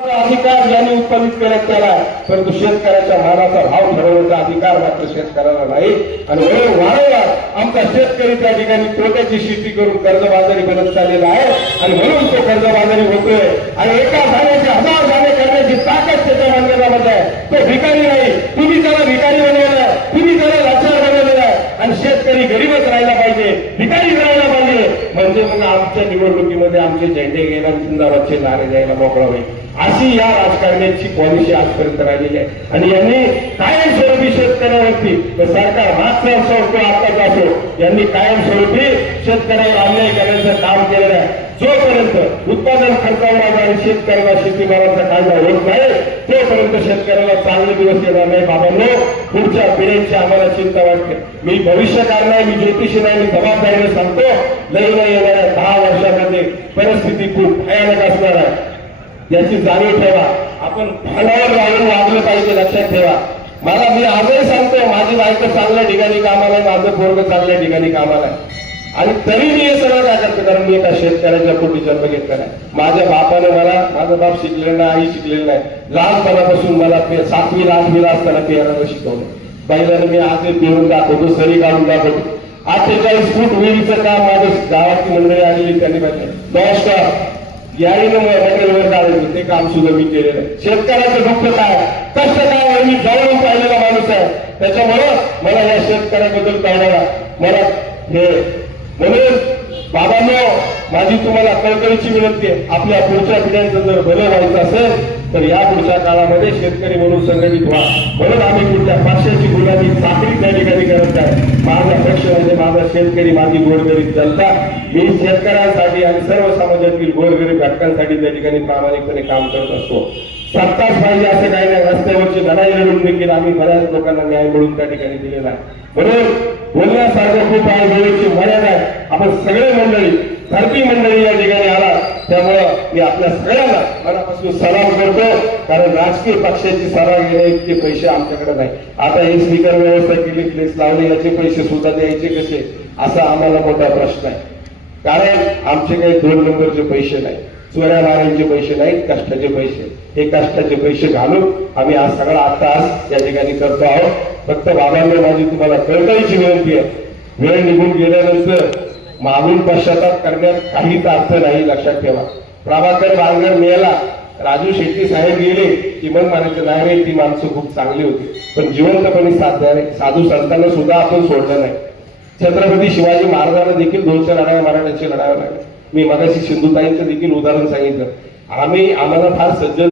अधिकार ज्यांनी उत्पादित केला त्याला, परंतु शेतकऱ्याच्या मालाचा भाव ठरवण्याचा अधिकार मात्र शेतकऱ्याला नाही. आणि म्हणून वारंवार आमचा शेतकरी त्या ठिकाणी तोट्याची शेती करून कर्जबाजारी बनत चाललेला आहे. आणि म्हणून तो कर्जबाजारी होतोय. आणि एका धान्याचे 1000 धान्य करण्याची ताकद त्याच्या मानण्यामध्ये आहे. तो भिकारी नाही. तुम्ही त्याला भिकारी बनवलेला आहे, तुम्ही त्याला लाचार बनवलेला आहे. आणि शेतकरी गरीबच राहायला पाहिजे, भिकारी राहायला पाहिजे, म्हणजे मग आमच्या निवडणुकीमध्ये आमचे झेंडे घ्यायला जिंदाबादचे नारे द्यायला मोकळा होईल. अशी या राजकारण्याची पॉलिसी आजपर्यंत राहिलेली आहे. आणि यांनी कायमस्वरूपी शेतकऱ्यावरती सरकार मागचा असो किंवा आताचा असो, यांनी कायमस्वरूपी शेतकऱ्यावर अन्याय करण्याचं काम केलेलं आहे. जोपर्यंत उत्पादन खर्चावर आणि शेतकऱ्याला शेतीमालाचा कायदा होत नाही तोपर्यंत शेतकऱ्याला चांगले दिवस येणार नाही. बाबांनो, पुढच्या पिढीची आम्हाला चिंता वाटते. मी भविष्यकार नाही, मी ज्योतिषी नाही, मी जबाबदारीने सांगतो, लई येणाऱ्या 10 वर्षामध्ये परिस्थिती खूप भयानक असणार आहे. याची जाणीव ठेवा. आपण फळावर राहून वागलं पाहिजे, लक्षात ठेवा. मी आजही सांगतो, माझी बायको चांगल्या ठिकाणी कामाला आहे, माझं पोरग चांगल्या ठिकाणी कामाला आहे. आणि तरी मी हे सगळं काय करतो, कारण मी एका शेतकऱ्याच्या पोटी जन्म घेतला नाही. माझ्या बापाने माझा बाप शिकलेला नाही, आई शिकलेला नाही. लहानपणापासून मला 7वी 8वीला असताना पेरायला शिकवलं. बैलाने मी आज पिळून दाखवतो, सरी काढून दाखवतो. 48 फूट विहिरीचं काम माझ्या गावाची मंडळी आलेली त्यांनी पाहिजे. नमस्कार, यायनं मटेरियलवर काढायचं ते काम सुद्धा मी केलेलं आहे. शेतकऱ्याचं दुःख काय, कष्ट काय, मी जवळून पाहिलेला माणूस आहे. त्याच्यामुळं मला या शेतकऱ्याबद्दल कळणारा मला हे म्हणून बाबांनो, माझी तुम्हाला कळकळीची विनंती आहे. आपल्या पुढच्या पिढ्यांचं जर भलं व्हायचं असेल तर या पुढच्या काळामध्ये शेतकरी म्हणून संघटित व्हा. म्हणून आम्ही पुढच्या पक्षाची गुलामी चाकरी त्या ठिकाणी करत आहे. माझा पक्ष म्हणजे माझा शेतकरी, माझी गोरगरीब जनता. मी शेतकऱ्यांसाठी आणि सर्व समाजातील गोरगरीब घटकांसाठी त्या ठिकाणी प्रामाणिकपणे काम करत असतो. सत्ताच पाहिजे असं काही नाही. रस्त्यावरची लढाई लढून देखील आम्ही बऱ्याच लोकांना न्याय मिळून त्या ठिकाणी दिलेला आहे. म्हणून बोलण्यासारखं खूप आहे, वेळेची मर्यादा आहे. आपण सगळे मंडळी, धरती मंडळी या ठिकाणी आला, त्यामुळं मी आपल्या सगळ्यांना मनापासून सलाम करतो. कारण राजकीय पक्षाची सभा घेणे इतके पैसे आमच्याकडे नाही. आता हे स्पीकर व्यवस्था केली, प्लेस लावले, याचे पैसे सुद्धा द्यायचे कसे, असा आम्हाला मोठा प्रश्न आहे. कारण आमचे काही 2 नंबरचे पैसे नाही, चोऱ्या मारायचे पैसे नाहीत, कष्टाचे पैसे. हे कष्टाचे पैसे घालून आम्ही आज सगळा अट्टहास या ठिकाणी करतो आहोत. फक्त बाबांनी माझी तुम्हाला कळकळीची विनंती आहे, वेळ निघून गेल्यानंतर मागून पश्चाताप करण्यात काहीच अर्थ नाही, लक्षात ठेवा. प्रभाकर बांगर मेला, राजू शेट्टी साहेब गेले की मग म्हणायचं नाही रे, ती माणसं खूप चांगली होती. पण जिवंतपणे साधू संतांना सुद्धा आपण सोडलं नाही. छत्रपती शिवाजी महाराजांना देखील 200 लढाया मराठ्यांची लढाव्या लागल्या. मी मगाशी सिंधुताईंचं देखील उदाहरण सांगितलं. आम्हाला फार सज्जन